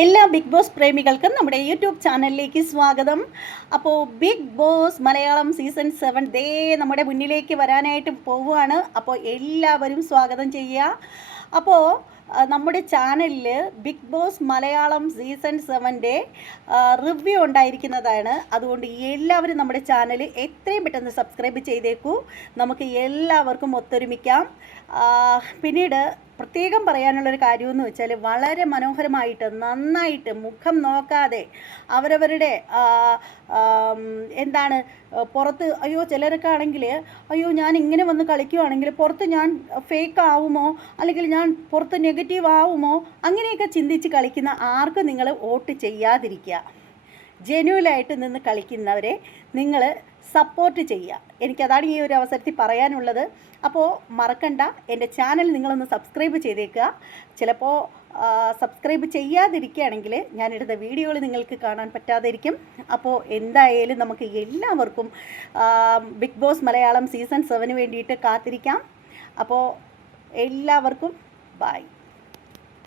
എല്ലാ big boss പ്രേമികൾക്കും നമ്മുടെ YouTube ചാനലിലേക്ക് സ്വാഗതം. അപ്പോൾ ബിഗ് ബോസ് മലയാളം സീസൺ 7 ദേ നമ്മുടെ മുന്നിലേക്ക് വരാനായിട്ട് പോവുകയാണ്. അപ്പോൾ എല്ലാവരും സ്വാഗതം ചെയ്യുക. അപ്പോൾ നമ്മുടെ ചാനലിൽ Bigg Boss Malayalam season 7 review ഉണ്ടായിരിക്കുന്നതാണ്. അതുകൊണ്ട് എല്ലാവരും നമ്മുടെ ചാനൽ എത്രയും പെട്ടെന്ന് സബ്സ്ക്രൈബ് ചെയ്തേക്കൂ. നമുക്ക് എല്ലാവർക്കും ഒത്തൊരുമിക്കാം. പിന്നീട് പ്രത്യേകം പറയാനുള്ളൊരു കാര്യമെന്ന് വെച്ചാൽ വളരെ മനോഹരമായിട്ട് നന്നായിട്ട് മുഖം നോക്കാതെ അവരവരുടെ എന്താണ് പുറത്ത് ചിലരൊക്കെ ആണെങ്കിൽ ഞാൻ ഇങ്ങനെ വന്ന് കളിക്കുകയാണെങ്കിൽ പുറത്ത് ഞാൻ ഫേക്ക് ആവുമോ, അല്ലെങ്കിൽ ഞാൻ പുറത്ത് നെഗറ്റീവ് ആവുമോ, അങ്ങനെയൊക്കെ ചിന്തിച്ച് കളിക്കുന്ന ആർക്കും നിങ്ങൾ വോട്ട് ചെയ്യാതിരിക്കുക. ജെന്യുവലായിട്ട് നിന്ന് കളിക്കുന്നവരെ നിങ്ങൾ സപ്പോർട്ട് ചെയ്യുക. എനിക്കതാണ് ഈ ഒരു അവസരത്തിൽ പറയാനുള്ളത്. അപ്പോൾ മറക്കണ്ട, എൻ്റെ ചാനൽ നിങ്ങളൊന്ന് സബ്സ്ക്രൈബ് ചെയ്തേക്കുക. ചിലപ്പോൾ സബ്സ്ക്രൈബ് ചെയ്യാതിരിക്കുകയാണെങ്കിൽ ഞാനെടുത്ത വീഡിയോകൾ നിങ്ങൾക്ക് കാണാൻ പറ്റാതിരിക്കും. അപ്പോൾ എന്തായാലും നമുക്ക് എല്ലാവർക്കും ബിഗ് ബോസ് മലയാളം സീസൺ 7 വേണ്ടിയിട്ട് കാത്തിരിക്കാം. അപ്പോൾ എല്ലാവർക്കും ബൈ.